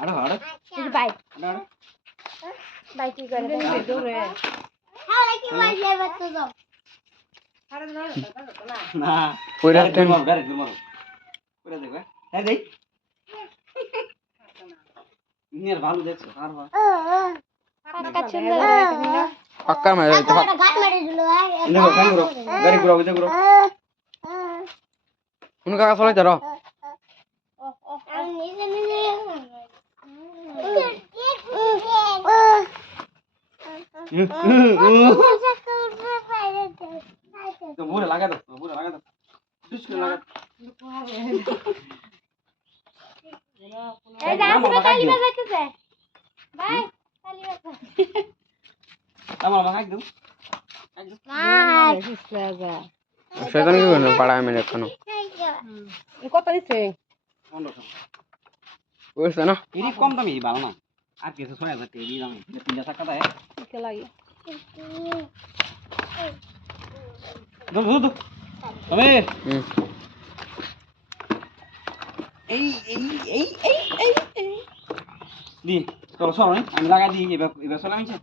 আরে আরে কিছু বাই আরে বাই কি করে দৌড়ে হ্যাঁ কি বাই লেবে তো দাও না পুরা ডাইরেক্ট মারো ডাইরেক্ট মারো পুরা দেখবে এই দেই নিয়ার ভালো দেখছো আর ভালো পাকা সুন্দর পাক্কা মারে তো একটা গাট মেরে দিল দেখো গাড়ি ঘুরো গাড়ি ঘুরো ওই ঘুরো কোন কাকা চলাইতে র আমি নিজে নিজে তো বুড়ে লাগা দাও বুড়ে লাগা দাও টুস করে লাগা এই রাতে তালি বাজাইতেছে বাই তালি বাজা আমার লাগাই দাও শয়তান কি করলো পাড়ায় মেরে এখনো কত নিছে 1500 বুঝছ না এরি কম দামি ভালো না আর কিছু 6000 টাকা দিয়ে দামি তিনটা টাকা দেয় কে লাগে দো দো দো তবে হুম এই দি চলো সরো আমি লাগাই দিই এবার এবার চলে আইছে